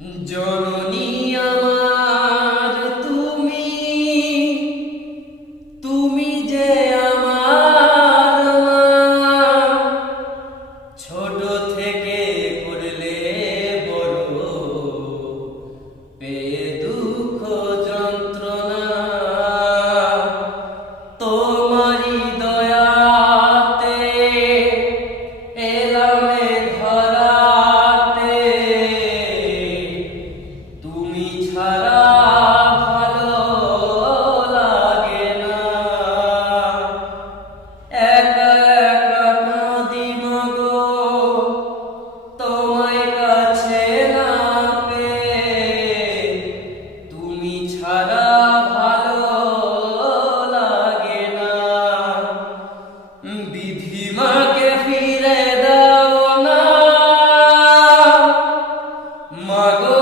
জননী আমার তুমি, তুমি যে আমার মা। ছোট থেকে করলে বড়, পেয়ে দুঃখ যন্ত্রণা। তোমারি দয়াতে এলাম এ ধরাতে, তুমি ছাড়া ভালো লাগে না। একা একা কাঁদি মাগো, তোমায় কাছে না পেয়ে। তুমি ছাড়া ভালো লাগে না। বিধিমাকে ফিরে দাও না মাগো।